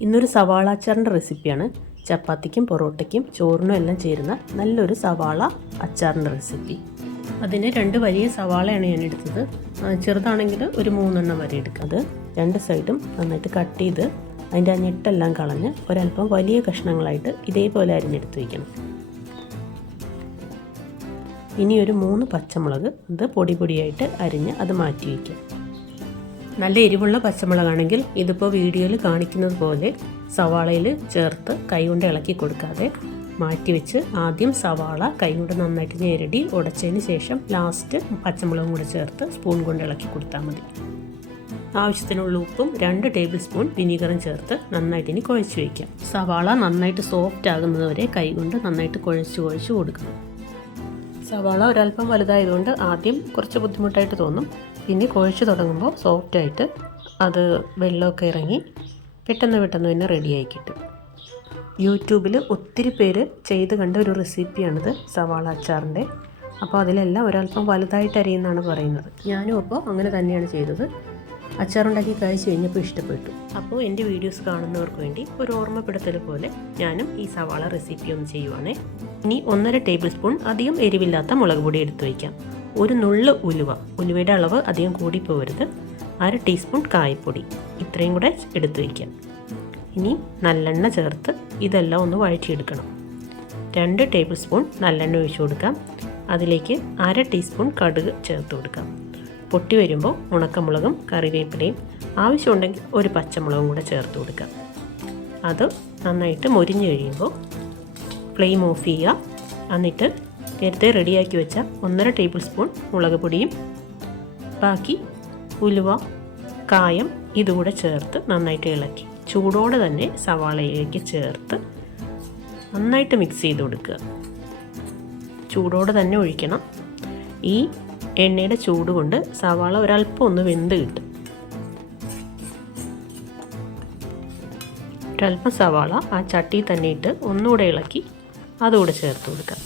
ഇന്നൊരു സവാള അച്ചാറിന്റെ റെസിപ്പിയാണ്. ചപ്പാത്തിക്കും പൊറോട്ടയ്ക്കും ചോറിനും എല്ലാം ചേരുന്ന നല്ലൊരു സവാള അച്ചാറിന്റെ റെസിപ്പി. അതിന് രണ്ട് വലിയ സവാളയാണ് ഞാൻ എടുത്തത്. ചെറുതാണെങ്കിൽ ഒരു മൂന്നെണ്ണം വരെ എടുക്കുക അത് രണ്ട് സൈഡും നന്നായിട്ട് കട്ട് ചെയ്ത് അതിന്റെ ആ ഞെട്ടെല്ലാം കളഞ്ഞ് ഒരല്പം വലിയ കഷ്ണങ്ങളായിട്ട് ഇതേപോലെ അരിഞ്ഞെടുത്ത് വയ്ക്കണം. ഇനി ഒരു മൂന്ന് പച്ചമുളക് അത് പൊടി പൊടിയായിട്ട് അരിഞ്ഞ് അത് മാറ്റി വയ്ക്കാം. നല്ല എരിവുള്ള പച്ചമുളകാണെങ്കിൽ ഇതിപ്പോൾ വീഡിയോയിൽ കാണിക്കുന്നത് പോലെ സവാളയിൽ ചേർത്ത് കൈകൊണ്ട് ഇളക്കി കൊടുക്കാതെ മാറ്റിവെച്ച് ആദ്യം സവാള കൈകൊണ്ട് നന്നായിട്ട് ഞെരടി ഉടച്ചതിന് ശേഷം ലാസ്റ്റ് പച്ചമുളകും കൂടെ ചേർത്ത് സ്പൂൺ കൊണ്ട് ഇളക്കി കൊടുത്താൽ മതി. ആവശ്യത്തിനുള്ള ഉപ്പും രണ്ട് ടേബിൾ സ്പൂൺ വിനീഗറും ചേർത്ത് നന്നായിട്ട് ഇനി കുഴച്ച് വയ്ക്കാം സവാള നന്നായിട്ട് സോഫ്റ്റ് ആകുന്നത് വരെ കൈകൊണ്ട് നന്നായിട്ട് കുഴച്ച് കുഴച്ച് കൊടുക്കണം. സവാള ഒരല്പം വലുതായതുകൊണ്ട് ആദ്യം കുറച്ച് ബുദ്ധിമുട്ടായിട്ട് തോന്നും. പിന്നെ കുഴച്ച് തുടങ്ങുമ്പോൾ സോഫ്റ്റായിട്ട് അത് വെള്ളമൊക്കെ ഇറങ്ങി പെട്ടെന്ന് പെട്ടെന്ന് തന്നെ റെഡിയായി കിട്ടും. യൂട്യൂബിൽ ഒത്തിരി പേര് ചെയ്ത് കണ്ട ഒരു റെസിപ്പിയാണിത് സവാള അച്ചാറിന്റെ. അപ്പോൾ അതിലെല്ലാം ഒരല്പം വലുതായിട്ട് അരിയെന്നാണ് പറയുന്നത്. ഞാനും അപ്പോൾ അങ്ങനെ തന്നെയാണ് ചെയ്തത്. അച്ചാറുണ്ടാക്കി കഴിച്ചു കഴിഞ്ഞപ്പോൾ ഇഷ്ടപ്പെട്ടു. അപ്പോൾ എന്റെ വീഡിയോസ് കാണുന്നവർക്ക് വേണ്ടി ഒരു ഓർമ്മപ്പെടുത്തൽ പോലെ ഞാനും ഈ സവാള റെസിപ്പി ഒന്ന് ചെയ്യുവാണേ. ഇനി ഒന്നര ടേബിൾ സ്പൂൺ അധികം എരിവില്ലാത്ത മുളക് പൊടി എടുത്തു വയ്ക്കാം. ഒരു നുള്ള് ഉലുവ. ഉലുവയുടെ അളവ് അധികം കൂടി പോകരുത് അര ടീസ്പൂൺ കായപ്പൊടി. ഇത്രയും കൂടെ എടുത്തു വയ്ക്കാം ഇനി നല്ലെണ്ണ ചേർത്ത് ഇതെല്ലാം ഒന്ന് വഴറ്റിയെടുക്കണം. രണ്ട് ടേബിൾ സ്പൂൺ നല്ലെണ്ണ ഒഴിച്ചു കൊടുക്കാം. അതിലേക്ക് അര ടീസ്പൂൺ കടുക് ചേർത്ത് കൊടുക്കാം. പൊട്ടി വരുമ്പോൾ ഉണക്കമുളകും കറിവേപ്പിലയും ആവശ്യമുണ്ടെങ്കിൽ ഒരു പച്ചമുളകും കൂടെ ചേർത്ത് കൊടുക്കാം. അത് നന്നായിട്ട് മൊരിഞ്ഞ് കഴിയുമ്പോൾ ഫ്ലെയിം ഓഫ് ചെയ്യുക. എന്നിട്ട് നേരത്തെ റെഡിയാക്കി വെച്ച ഒന്നര ടേബിൾ സ്പൂൺ മുളക് പൊടിയും ബാക്കി ഉലുവ കായം ഇതുകൂടെ ചേർത്ത് നന്നായിട്ട് ഇളക്കി. ചൂടോടെ തന്നെ സവാളയിലേക്ക് ചേർത്ത് നന്നായിട്ട് മിക്സ് ചെയ്ത് കൊടുക്കുക. ചൂടോടെ തന്നെ ഒഴിക്കണം. ഈ എണ്ണയുടെ ചൂട് കൊണ്ട് സവാള ഒരല്പം ഒന്ന് വെന്ത് കിട്ടും. ഒരല്പം സവാള ആ ചട്ടിയിൽ തന്നെ ഇട്ട് ഒന്നുകൂടെ ഇളക്കി അതുകൂടെ ചേർത്ത് കൊടുക്കാം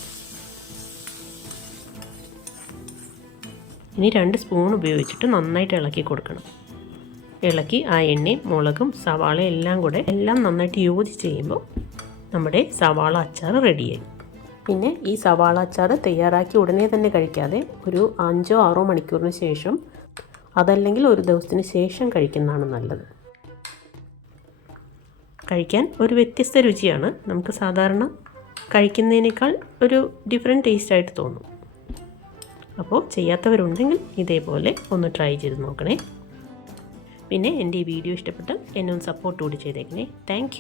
ഇനി രണ്ട് സ്പൂൺ ഉപയോഗിച്ചിട്ട് നന്നായിട്ട് ഇളക്കി കൊടുക്കണം. ഇളക്കി ആ എണ്ണയും മുളകും സവാള എല്ലാം കൂടെ എല്ലാം നന്നായിട്ട് യോജിച്ച് ചെയ്യുമ്പോൾ നമ്മുടെ സവാള അച്ചാർ റെഡിയായി. പിന്നെ ഈ സവാള അച്ചാർ തയ്യാറാക്കി ഉടനെ തന്നെ കഴിക്കാതെ ഒരു അഞ്ചോ ആറോ മണിക്കൂറിന് ശേഷം അതല്ലെങ്കിൽ ഒരു ദിവസത്തിന് ശേഷം കഴിക്കുന്നതാണ് നല്ലത്. കഴിക്കാൻ ഒരു വ്യത്യസ്ത രുചിയാണ്. നമുക്ക് സാധാരണ കഴിക്കുന്നതിനേക്കാൾ ഒരു ഡിഫറെന്റ് ടേസ്റ്റായിട്ട് തോന്നും. അപ്പോൾ ചെയ്യാത്തവരുണ്ടെങ്കിൽ ഇതേപോലെ ഒന്ന് ട്രൈ ചെയ്ത് നോക്കണേ. പിന്നെ എന്റെ ഈ വീഡിയോ ഇഷ്ടപ്പെട്ടാൽ എന്നെ ഒന്ന് സപ്പോർട്ട് കൂടി ചെയ്തേക്കണേ. താങ്ക്